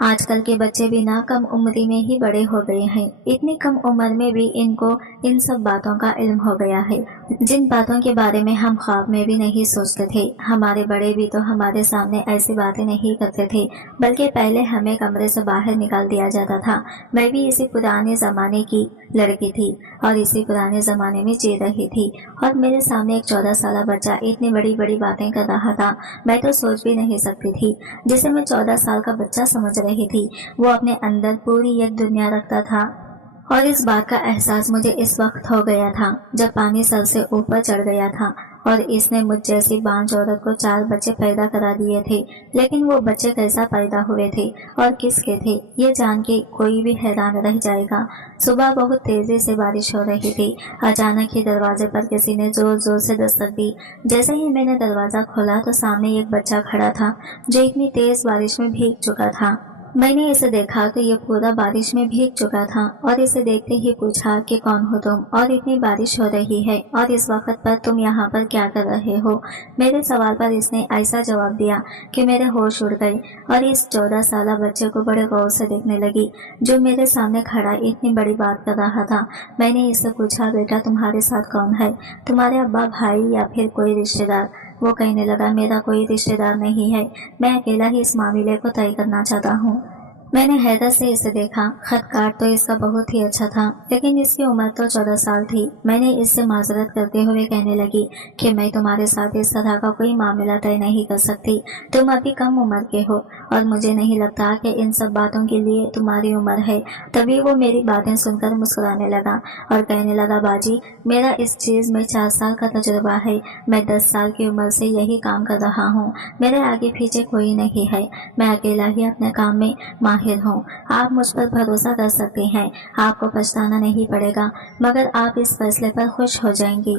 آج کل کے بچے بھی نا کم عمری میں ہی بڑے ہو گئے ہیں۔ اتنی کم عمر میں بھی ان کو ان سب باتوں کا علم ہو گیا ہے جن باتوں کے بارے میں ہم خواب میں بھی نہیں سوچتے تھے۔ ہمارے بڑے بھی تو ہمارے سامنے ایسی باتیں نہیں کرتے تھے، بلکہ پہلے ہمیں کمرے سے باہر نکال دیا جاتا تھا۔ میں بھی اسی پرانے زمانے کی لڑکی تھی اور اسی پرانے زمانے میں جی رہی تھی، اور میرے سامنے ایک 14 سالہ بچہ اتنی بڑی بڑی باتیں کر رہا تھا، میں تو سوچ بھی نہیں سکتی تھی۔ جسے میں 14 سال کا بچہ سمجھ رہی تھی، وہ اپنے اندر پوری ایک دنیا رکھتا تھا۔ اور اس بات کا احساس مجھے اس وقت ہو گیا تھا جب پانی سر سے اوپر چڑھ گیا تھا اور اس نے مجھ جیسی بانجھ عورت کو 4 بچے پیدا کرا دیے تھے۔ لیکن وہ بچے کیسا پیدا ہوئے تھے اور کس کے تھے، یہ جان کے کوئی بھی حیران رہ جائے گا۔ صبح بہت تیزی سے بارش ہو رہی تھی۔ اچانک ہی دروازے پر کسی نے زور زور سے دستک دی۔ جیسے ہی میں نے دروازہ کھولا تو سامنے ایک بچہ کھڑا تھا جو اتنی تیز بارش میں بھیگ چکا تھا۔ میں نے اسے دیکھا تو یہ پورا بارش میں بھیگ چکا تھا، اور اسے دیکھتے ہی پوچھا کہ کون ہو تم، اور اتنی بارش ہو رہی ہے اور اس وقت پر تم یہاں پر کیا کر رہے ہو؟ میرے سوال پر اس نے ایسا جواب دیا کہ میرے ہوش اڑ گئے، اور اس 14 سالہ بچے کو بڑے غور سے دیکھنے لگی جو میرے سامنے کھڑا اتنی بڑی بات کر رہا تھا۔ میں نے اس سے پوچھا، بیٹا تمہارے ساتھ کون ہے؟ تمہارے ابا، بھائی یا پھر کوئی رشتے دار؟ وہ کہنے لگا، میرا کوئی رشتے دار نہیں ہے، میں اکیلا ہی اس معاملے کو طے کرنا چاہتا ہوں۔ میں نے حیرت سے اسے دیکھا۔ خط کاٹ تو اس کا بہت ہی اچھا تھا، لیکن اس کی عمر تو 14 سال تھی۔ میں نے اس سے معذرت کرتے ہوئے کہنے لگی کہ میں تمہارے ساتھ اس طرح کا کوئی معاملہ طے نہیں کر سکتی، تم ابھی کم عمر کے ہو اور مجھے نہیں لگتا کہ ان سب باتوں کے لیے تمہاری عمر ہے۔ تبھی وہ میری باتیں سن کر مسکرانے لگا اور کہنے لگا، باجی میرا اس چیز میں 4 سال کا تجربہ ہے، میں 10 سال کی عمر سے یہی کام کر رہا ہوں، میرے آگے پیچھے کوئی نہیں ہے، میں اکیلا ہی اپنے کام میں ماہر ہوں، آپ مجھ پر بھروسہ کر سکتے ہیں، آپ کو پچھتانا نہیں پڑے گا، مگر آپ اس فیصلے پر خوش ہو جائیں گی۔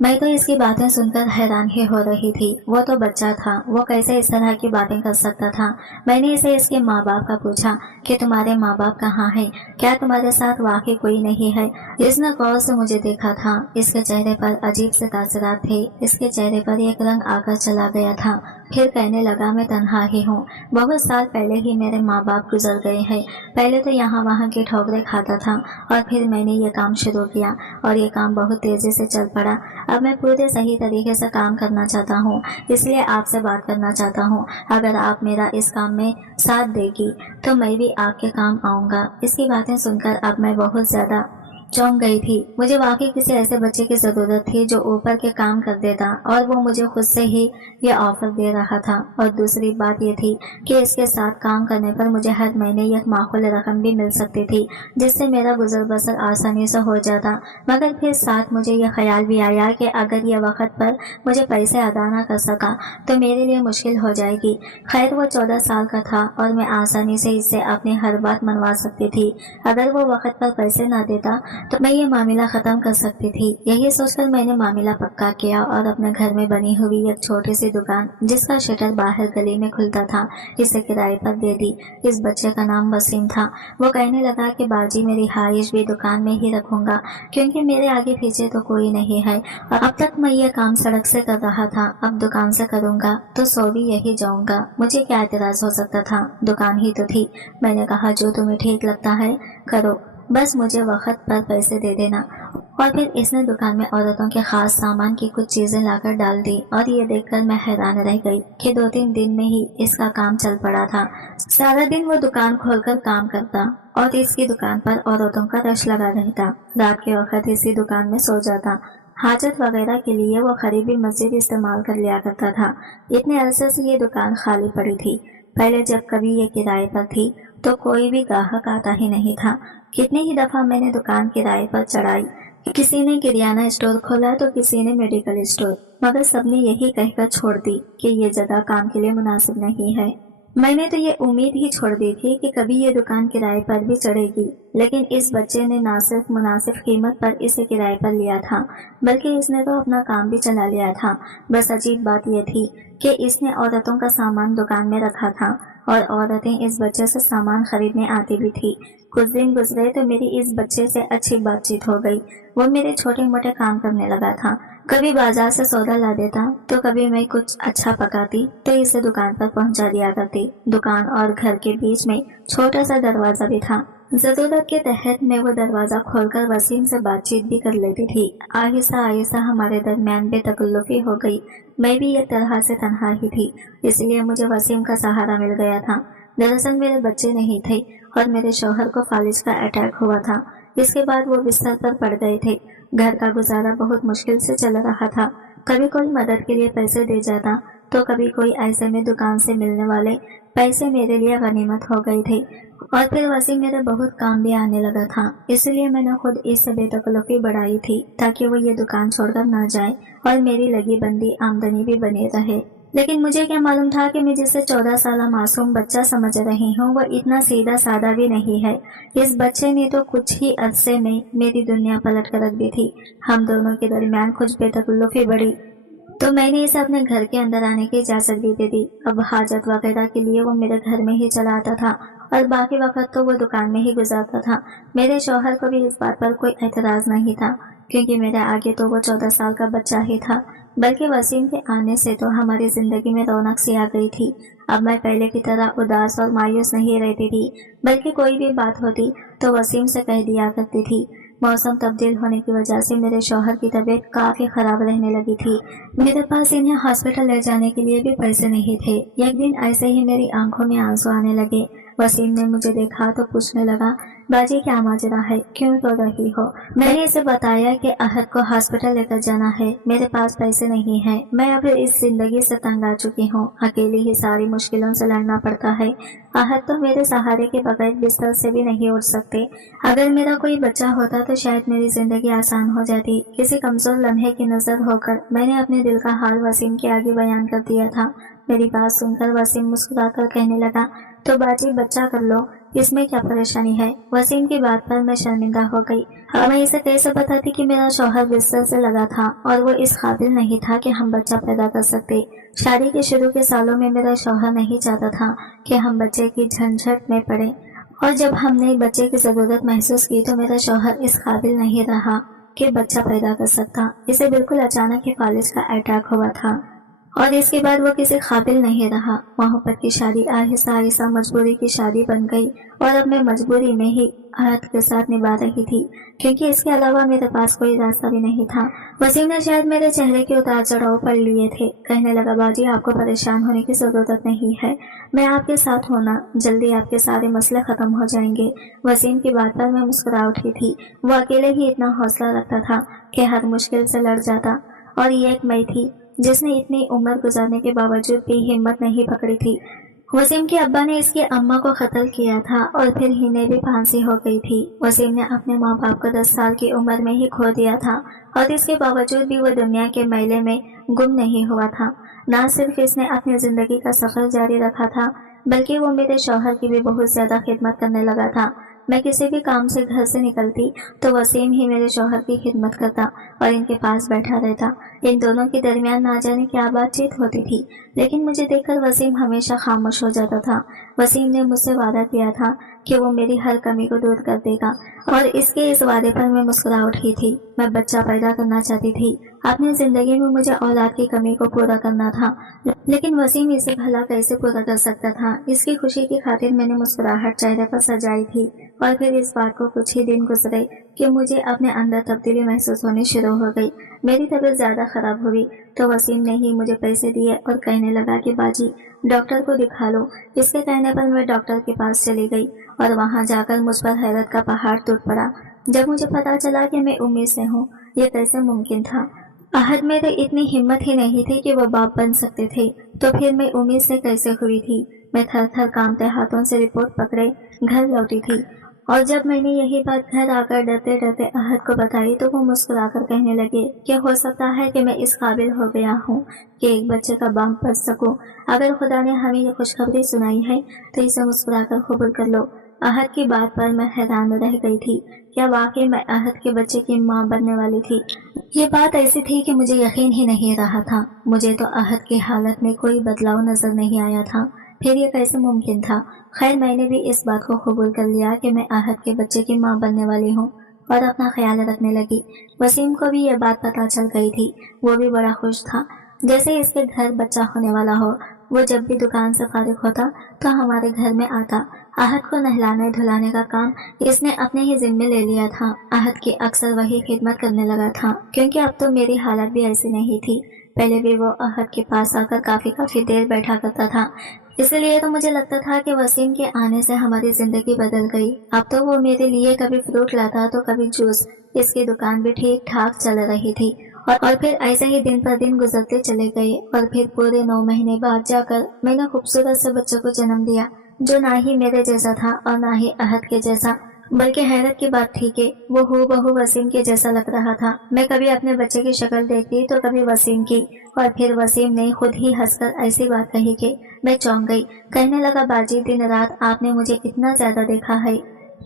میں تو اس کی باتیں سن کر حیران ہی ہو رہی تھی۔ وہ تو بچہ تھا، وہ کیسے اس طرح کی باتیں کر سکتا تھا؟ میں نے اسے اس کے ماں باپ کا پوچھا کہ تمہارے ماں باپ کہاں ہیں؟ کیا تمہارے ساتھ واقعی کوئی نہیں ہے؟ اس نے غور سے مجھے دیکھا تھا، اس کے چہرے پر عجیب سے تاثرات تھے، اس کے چہرے پر ایک رنگ آ کر چلا گیا تھا۔ پھر کہنے لگا، میں تنہا ہی ہوں، بہت سال پہلے ہی میرے ماں باپ گزر گئے ہیں، پہلے تو یہاں وہاں کی ٹھوکریں کھاتا تھا، اور پھر میں نے یہ کام شروع کیا اور یہ کام بہت تیزی سے چل پڑا۔ اب میں پورے صحیح طریقے سے کام کرنا چاہتا ہوں، اس لیے آپ سے بات کرنا چاہتا ہوں، اگر آپ میرا اس کام میں ساتھ دے گی تو میں بھی آپ کے کام آؤں گا۔ اس کی باتیں سن کر اب میں بہت زیادہ چونک گئی تھی۔ مجھے واقعی کسی ایسے بچے کی ضرورت تھی جو اوپر کے کام کر دیتا، اور وہ مجھے خود سے ہی یہ آفر دے رہا تھا، اور دوسری بات یہ تھی کہ اس کے ساتھ کام کرنے پر مجھے ہر مہینے ایک معقول رقم بھی مل سکتی تھی جس سے میرا گزر بسر آسانی سے ہو جاتا۔ مگر پھر ساتھ مجھے یہ خیال بھی آیا کہ اگر یہ وقت پر مجھے پیسے ادا نہ کر سکا تو میرے لیے مشکل ہو جائے گی۔ خیر وہ 14 سال کا تھا اور میں آسانی سے اس سے اپنی ہر بات منوا سکتی تھی، اگر وہ وقت پر پیسے نہ دیتا تو میں یہ معاملہ ختم کر سکتی تھی۔ یہی سوچ کر میں نے معاملہ پکا کیا اور اپنے گھر میں بنی ہوئی ایک چھوٹی سی دکان جس کا شٹر باہر گلی میں کھلتا تھا اسے کرائے پر دے دی۔ اس بچے کا نام وسیم تھا۔ وہ کہنے لگا کہ باجی میں رہائش بھی دکان میں ہی رکھوں گا کیونکہ میرے آگے پیچھے تو کوئی نہیں ہے، اور اب تک میں یہ کام سڑک سے کر رہا تھا، اب دکان سے کروں گا تو سو بھی یہی جاؤں گا، مجھے کیا اعتراض ہو سکتا تھا، دکان ہی تو تھی۔ میں نے کہا، جو تمہیں ٹھیک لگتا ہے کرو، بس مجھے وقت پر پیسے دے دینا۔ اور پھر اس نے دکان میں عورتوں کے خاص سامان کی کچھ چیزیں لا کر ڈال دی، اور یہ دیکھ کر میں حیران رہ گئی کہ 2-3 دن میں ہی اس کا کام چل پڑا تھا۔ سارا دن وہ دکان کھول کر کام کرتا اور اس کی دکان پر عورتوں کا رش لگا رہتا، رات کے وقت اسی دکان میں سو جاتا، حاجت وغیرہ کے لیے وہ قریبی مسجد استعمال کر لیا کرتا تھا۔ اتنے عرصے سے یہ دکان خالی پڑی تھی، پہلے جب کبھی یہ کرائے پر تھی تو کوئی بھی گاہک آتا ہی نہیں تھا۔ کتنی ہی دفعہ میں نے دکان کرائے پر چڑھائی، کسی نے کریانہ اسٹور کھولا تو کسی نے میڈیکل اسٹور، مگر سب نے یہی کہہ کر چھوڑ دی کہ یہ جگہ کام کے لیے مناسب نہیں ہے۔ میں نے تو یہ امید ہی چھوڑ دی تھی کہ کبھی یہ دکان کرائے پر بھی چڑھے گی، لیکن اس بچے نے نہ صرف مناسب قیمت پر اسے کرائے پر لیا تھا بلکہ اس نے تو اپنا کام بھی چلا لیا تھا۔ بس عجیب بات یہ تھی کہ اس نے عورتوں کا سامان دکان میں رکھا تھا اور عورتیں اس بچے سے سامان خریدنے آتی بھی تھی۔ کچھ دن گزرے تو میری اس بچے سے اچھی بات چیت ہو گئی۔ وہ میرے چھوٹے موٹے کام کرنے لگا تھا۔ کبھی بازار سے سودا لا دیتا تو کبھی میں کچھ اچھا پکاتی تو اسے دکان پر پہنچا دیا کرتی۔ دکان اور گھر کے بیچ میں چھوٹا سا دروازہ بھی تھا۔ ضرورت کے تحت میں وہ دروازہ کھول کر وسیم سے بات چیت بھی کر لیتی تھی۔ آہستہ آہستہ ہمارے درمیان بے تکلفی ہو گئی۔ میں بھی ایک طرح سے تنہا ہی تھی، اس لیے مجھے وسیم کا سہارا مل گیا تھا۔ دراصل میرے بچے نہیں تھے اور میرے شوہر کو فالج کا اٹیک ہوا تھا۔ اس کے بعد وہ بستر پر پڑ گئے تھے۔ گھر کا گزارا بہت مشکل سے چل رہا تھا۔ کبھی کوئی مدد کے لیے پیسے دے جاتا تو کبھی کوئی، ایسے میں دکان سے ملنے والے پیسے میرے لیے غنیمت ہو گئے تھے۔ اور پھر وسیم میرے بہت کام بھی آنے لگا تھا، اس لیے میں نے خود اس سے بے تکلفی بڑھائی تھی تاکہ وہ یہ دکان چھوڑ کر نہ جائے اور میری لگی بندی آمدنی بھی بنی رہے۔ لیکن مجھے کیا معلوم تھا کہ میں جسے 14 سالہ معصوم بچہ سمجھ رہی ہوں وہ اتنا سیدھا سادہ بھی نہیں ہے۔ اس بچے نے تو کچھ ہی عرصے میں میری دنیا پلٹ کر رکھ دی تھی۔ ہم دونوں کے درمیان کچھ بے تکلفی بڑھی تو میں نے اسے اپنے گھر کے اندر آنے کی اجازت بھی دے دی۔ اب حاجت وغیرہ کے لیے وہ میرے گھر میں ہی چلا آتا تھا اور باقی وقت تو وہ دکان میں ہی گزارتا تھا۔ میرے شوہر کو بھی اس بات پر کوئی اعتراض نہیں تھا کیونکہ میرے آگے تو وہ 14 سال کا بچہ ہی تھا، بلکہ وسیم کے آنے سے تو ہماری زندگی میں رونق سی آ گئی تھی۔ اب میں پہلے کی طرح اداس اور مایوس نہیں رہتی تھی، بلکہ کوئی بھی بات ہوتی تو وسیم سے کہہ دیا کرتی تھی۔ موسم تبدیل ہونے کی وجہ سے میرے شوہر کی طبیعت کافی خراب رہنے لگی تھی۔ میرے پاس انہیں ہاسپٹل لے جانے کے لیے بھی پیسے نہیں تھے۔ ایک دن ایسے ہی میری آنکھوں میں آنسو آنے لگے۔ وسیم نے مجھے دیکھا تو پوچھنے لگا، باجی کیا ماجرا ہے، کیوں رو رہی ہو؟ میں نے اسے بتایا کہ احد کو ہاسپٹل لے کر جانا ہے، میرے پاس پیسے نہیں ہیں، میں اب اس زندگی سے تنگ آ چکی ہوں، اکیلی ہی ساری مشکلوں سے لڑنا پڑتا ہے۔ احد تو میرے سہارے کے بغیر بستر سے بھی نہیں اٹھ سکتے۔ اگر میرا کوئی بچہ ہوتا تو شاید میری زندگی آسان ہو جاتی۔ کسی کمزور لمحے کی نظر ہو کر میں نے اپنے دل کا حال وسیم کے آگے بیان کر دیا تھا۔ میری بات سن کر وسیم مسکرا کر کہنے لگا، تو باجی بچہ کر لو، اس میں کیا پریشانی ہے؟ وسیم کی بات پر میں شرمندہ ہو گئی۔ میں اسے کیسے بتاتی کہ میرا شوہر بستر سے لگا تھا اور وہ اس قابل نہیں تھا کہ ہم بچہ پیدا کر سکتے۔ شادی کے شروع کے سالوں میں میرا شوہر نہیں چاہتا تھا کہ ہم بچے کی جھنجھٹ میں پڑیں، اور جب ہم نے بچے کی ضرورت محسوس کی تو میرا شوہر اس قابل نہیں رہا کہ بچہ پیدا کر سکتا۔ اسے بالکل اچانک ہی فالج کا اٹیک ہوا تھا اور اس کے بعد وہ کسی قابل نہیں رہا۔ محبت کی شادی آہستہ آہستہ مجبوری کی شادی بن گئی اور اب میں مجبوری میں ہی عہد کے ساتھ نبھا رہی تھی کیونکہ اس کے علاوہ میرے پاس کوئی راستہ بھی نہیں تھا۔ وسیم نے شاید میرے چہرے کے اتار چڑھاؤ پڑھ لیے تھے۔ کہنے لگا، باجی آپ کو پریشان ہونے کی ضرورت نہیں ہے، میں آپ کے ساتھ ہوں نا، جلدی آپ کے سارے مسئلے ختم ہو جائیں گے۔ وسیم کی بات پر میں مسکرا اٹھی تھی۔ وہ اکیلے ہی اتنا حوصلہ رکھتا تھا کہ ہر مشکل سے لڑ جاتا، اور یہ ایک میں تھی جس نے اتنی عمر گزارنے کے باوجود بھی ہمت نہیں پکڑی تھی۔ وسیم کے ابا نے اس کی اماں کو قتل کیا تھا اور پھر انہیں بھی پھانسی ہو گئی تھی۔ وسیم نے اپنے ماں باپ کو 10 سال کی عمر میں ہی کھو دیا تھا اور اس کے باوجود بھی وہ دنیا کے میلے میں گم نہیں ہوا تھا۔ نہ صرف اس نے اپنی زندگی کا سفر جاری رکھا تھا بلکہ وہ میرے شوہر کی بھی بہت زیادہ خدمت کرنے لگا تھا۔ میں کسی بھی کام سے گھر سے نکلتی تو وسیم ہی میرے شوہر کی خدمت کرتا اور ان کے پاس بیٹھا رہتا۔ ان دونوں کے درمیان نہ جانے کیا بات چیت ہوتی تھی، لیکن مجھے دیکھ کر وسیم ہمیشہ خاموش ہو جاتا تھا۔ وسیم نے مجھ سے وعدہ کیا تھا کہ وہ میری ہر کمی کو دور کر دے گا، اور اس کے اس وعدے پر میں مسکرا اٹھی تھی۔ میں بچہ پیدا کرنا چاہتی تھی، اپنی زندگی میں مجھے اولاد کی کمی کو پورا کرنا تھا، لیکن وسیم اسے بھلا کیسے پورا کر سکتا تھا؟ اس کی خوشی کی خاطر میں نے مسکراہٹ چہرے پر سجائی تھی، اور پھر اس بات کو کچھ ہی دن گزرے کہ مجھے اپنے اندر تبدیلی محسوس ہونی شروع ہو گئی۔ میری طبیعت زیادہ خراب ہوئی تو وسیم نے ہی مجھے پیسے دیے اور کہنے لگا کہ باجی ڈاکٹر کو دکھا لو۔ اس کے کہنے پر میں ڈاکٹر کے پاس چلی گئی اور وہاں جا کر مجھ پر حیرت کا پہاڑ ٹوٹ پڑا جب مجھے پتا چلا کہ میں امید سے ہوں۔ یہ کیسے ممکن تھا؟ احد میں تو اتنی ہمت ہی نہیں تھی کہ وہ باپ بن سکتے تھے، تو پھر میں امید سے کیسے ہوئی تھی؟ میں تھر تھر کانپتے ہاتھوں سے رپورٹ پکڑے گھر لوٹی تھی، اور جب میں نے یہی بات گھر آ کر ڈرتے ڈرتے احد کو بتائی تو وہ مسکرا کر کہنے لگے کہ ہو سکتا ہے کہ میں اس قابل ہو گیا ہوں کہ ایک بچے کا باپ بن سکوں۔ اگر خدا نے ہمیں یہ خوشخبری سنائی ہے تو اسے مسکرا کر قبول کر لو۔ احد کی بات پر میں حیران رہ گئی تھی۔ کیا واقعی میں احد کے بچے کی ماں بننے والی تھی؟ یہ بات ایسی تھی کہ مجھے یقین ہی نہیں رہا تھا۔ مجھے تو احد کی حالت میں کوئی بدلاؤ نظر نہیں آیا تھا۔ پھر یہ کیسے ممکن تھا؟ خیر میں نے بھی اس بات کو قبول کر لیا کہ میں احد کے بچے کی ماں بننے والی ہوں اور اپنا خیال رکھنے لگی۔ وسیم کو بھی یہ بات پتہ چل گئی تھی، وہ بھی بڑا خوش تھا۔ جیسے اس کے گھر بچہ ہونے والا ہو، وہ جب بھی دکان سے فارغ ہوتا تو ہمارے گھر میں آتا۔ احد کو نہلانے دھلانے کا کام اس نے اپنے ہی ذمے لے لیا تھا۔ احد کی اکثر وہی خدمت کرنے لگا تھا، کیونکہ اب تو میری حالت بھی ایسی نہیں تھی۔ پہلے بھی وہ احد کے پاس آ کر کافی دیر بیٹھا کرتا تھا، اس لیے تو مجھے لگتا تھا کہ وسیم کے آنے سے ہماری زندگی بدل گئی۔ اب تو وہ میرے لیے کبھی فروٹ لاتا تو کبھی جوس۔ اس کی دکان بھی ٹھیک ٹھاک چل رہی تھی، اور پھر ایسے ہی دن پر دن گزرتے چلے گئے، اور پھر پورے 9 مہینے بعد جا کر میں نے خوبصورت سے بچے کو جنم دیا، جو نہ ہی میرے جیسا تھا اور نہ ہی احد کے جیسا، بلکہ حیرت کی بات تھی کہ وہ ہو بہو وسیم کے جیسا لگ رہا تھا۔ میں کبھی اپنے بچے کی شکل دیکھتی تو کبھی وسیم کی، اور پھر وسیم نے خود ہی ہنس کر ایسی بات کہی کہ میں چونک گئی۔ کہنے لگا باجی دن رات آپ نے مجھے اتنا زیادہ دیکھا ہے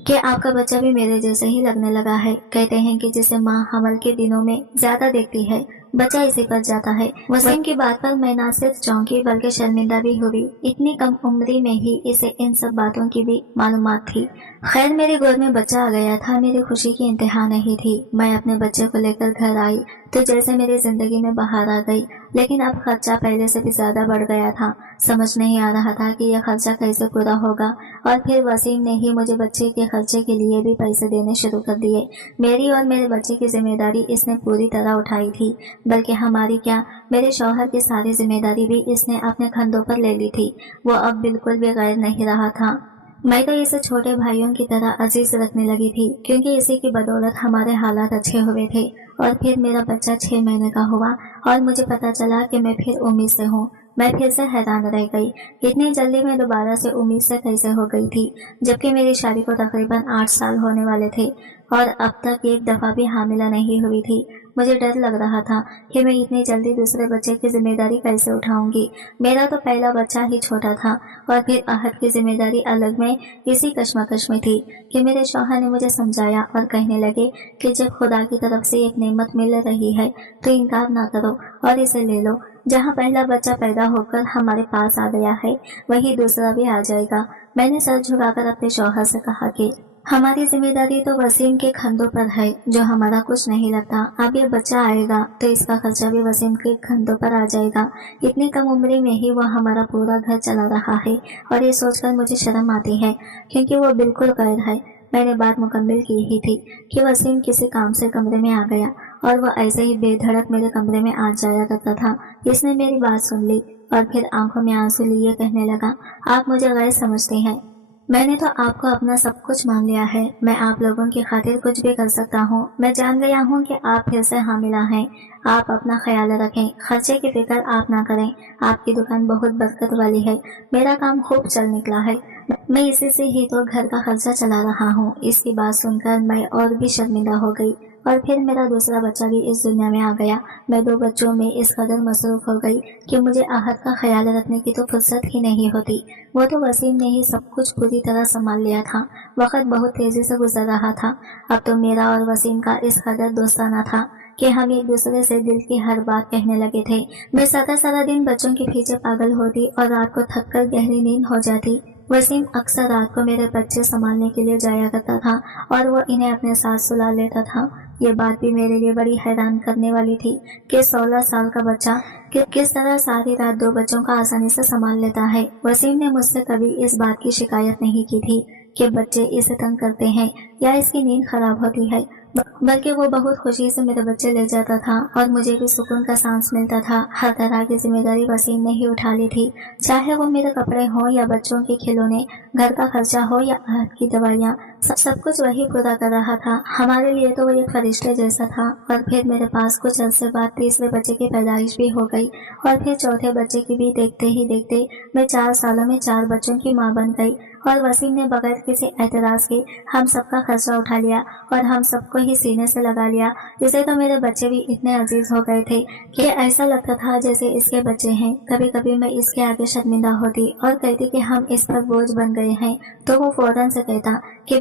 کہ آپ کا بچہ بھی میرے جیسے ہی لگنے لگا ہے۔ کہتے ہیں کہ جسے ماں حمل کے دنوں میں زیادہ دیکھتی ہے بچہ اسی پر جاتا ہے۔ وسیم کی بات پر میں نہ صرف چونکی بلکہ شرمندہ بھی ہوئی، اتنی کم عمری میں ہی اسے ان سب باتوں کی بھی معلومات تھی۔ خیر میری گود میں بچہ آ گیا تھا، میری خوشی کی انتہا نہیں تھی۔ میں اپنے بچے کو لے کر گھر آئی تو جیسے میری زندگی میں بہار آ گئی، لیکن اب خرچہ پہلے سے بھی زیادہ بڑھ گیا تھا۔ سمجھ نہیں آ رہا تھا کہ یہ خرچہ کیسے پورا ہوگا، اور پھر وسیم نے ہی مجھے بچے کے خرچے کے لیے بھی پیسے دینے شروع کر دیے۔ میری اور میرے بچے کی ذمہ داری اس نے پوری طرح اٹھائی تھی، بلکہ ہماری کیا، میرے شوہر کی ساری ذمہ داری بھی اس نے اپنے کندھوں پر لے لی تھی۔ وہ اب بالکل بھی غیر نہیں رہا تھا۔ میں تو اسے چھوٹے بھائیوں کی طرح عزیز رکھنے لگی تھی، کیونکہ اسی کی بدولت ہمارے حالات اچھے ہوئے تھے۔ اور پھر میرا بچہ 6 مہینے کا ہوا اور مجھے پتا چلا کہ میں پھر امید سے ہوں۔ میں پھر سے حیران رہ گئی، اتنی جلدی میں دوبارہ سے امید سے کیسے ہو گئی تھی، جبکہ میری شادی کو تقریباً 8 سال ہونے والے تھے اور اب تک ایک دفعہ بھی حاملہ نہیں ہوئی تھی۔ مجھے ڈر لگ رہا تھا کہ میں اتنی جلدی دوسرے بچے کی ذمہ داری کیسے اٹھاؤں گی۔ میرا تو پہلا بچہ ہی چھوٹا تھا، اور پھر احد کی ذمہ داری الگ، میں اسی کشمکش میں تھی کہ میرے شوہر نے مجھے سمجھایا اور کہنے لگے کہ جب خدا کی طرف سے ایک نعمت مل رہی ہے تو انکار نہ کرو اور اسے لے لو۔ جہاں پہلا بچہ پیدا ہو کر ہمارے پاس آ گیا ہے، وہی دوسرا بھی آ جائے گا۔ میں نے سر جھکا کر اپنے شوہر سے کہا کہ ہماری ذمہ داری تو وسیم کے کندھوں پر ہے، جو ہمارا کچھ نہیں لگتا۔ اب یہ بچہ آئے گا تو اس کا خرچہ بھی وسیم کے کندھوں پر آ جائے گا۔ اتنی کم عمری میں ہی وہ ہمارا پورا گھر چلا رہا ہے، اور یہ سوچ کر مجھے شرم آتی ہے، کیونکہ وہ بالکل غیر ہے۔ میں نے بات مکمل کی ہی تھی کہ وسیم کسی کام سے کمرے میں آ گیا، اور وہ ایسے ہی بے دھڑک میرے کمرے میں آ جایا کرتا تھا۔ اس نے میری بات سن لی اور پھر آنکھوں میں آنسو لیے کہنے لگا، آپ مجھے غیر سمجھتے ہیں، میں نے تو آپ کو اپنا سب کچھ مان لیا ہے، میں آپ لوگوں کی خاطر کچھ بھی کر سکتا ہوں۔ میں جان گیا ہوں کہ آپ پھر سے حاملہ ہیں۔ آپ اپنا خیال رکھیں، خرچے کی فکر آپ نہ کریں۔ آپ کی دکان بہت برکت والی ہے، میرا کام خوب چل نکلا ہے، میں اسی سے ہی تو گھر کا خرچہ چلا رہا ہوں۔ اس کی بات سن کر میں اور بھی شرمندہ ہو گئی، اور پھر میرا دوسرا بچہ بھی اس دنیا میں آ گیا۔ میں 2 بچوں میں اس قدر مصروف ہو گئی کہ مجھے احد کا خیال رکھنے کی تو فرصت ہی نہیں ہوتی۔ وہ تو وسیم نے ہی سب کچھ پوری طرح سنبھال لیا تھا۔ وقت بہت تیزی سے گزر رہا تھا۔ اب تو میرا اور وسیم کا اس قدر دوستانہ تھا کہ ہم ایک دوسرے سے دل کی ہر بات کہنے لگے تھے۔ میں سارا دن بچوں کے پیچھے پاگل ہوتی اور رات کو تھک کر گہری نیند ہو جاتی۔ وسیم اکثر رات کو میرے بچے سنبھالنے کے لیے جایا کرتا تھا، اور وہ انہیں اپنے ساتھ سلا لیتا تھا۔ یہ بات بھی میرے لیے بڑی حیران کرنے والی تھی کہ 16 سال کا بچہ کس طرح ساری رات 2 بچوں کا آسانی سے سنبھال لیتا ہے۔ وسیم نے مجھ سے کبھی اس بات کی شکایت نہیں کی تھی کہ بچے اسے تنگ کرتے ہیں یا اس کی نیند خراب ہوتی ہے، بلکہ وہ بہت خوشی سے میرے بچے لے جاتا تھا، اور مجھے بھی سکون کا سانس ملتا تھا۔ ہر طرح کی ذمہ داری وسیم نے ہی اٹھا لی تھی، چاہے وہ میرے کپڑے ہوں یا بچوں کے کھلونے، گھر کا خرچہ ہو یا احد کی دوائیاں، سب کچھ وہی پورا کر رہا تھا۔ ہمارے لیے تو وہ ایک فرشتے جیسا تھا۔ اور پھر میرے پاس کچھ عرصے بعد تیسرے بچے کی پیدائش بھی ہو گئی، اور پھر چوتھے بچے کی بھی دیکھتے ہی دیکھتے میں 4 سالوں میں 4 بچوں کی ماں بن گئی، اور وسیم نے بغیر کسی اعتراض کے ہم سب کا خرچہ اٹھا لیا اور ہم سب کو ہی سینے سے لگا لیا۔ اسے تو میرے بچے بھی اتنے عزیز ہو گئے تھے کہ ایسا لگتا تھا جیسے اس کے بچے ہیں۔ کبھی کبھی میں اس کے آگے شرمندہ ہوتی اور کہتی کہ ہم اس پر بوجھ بن گئے ہیں، تو وہ فوراً سے کہتا کہ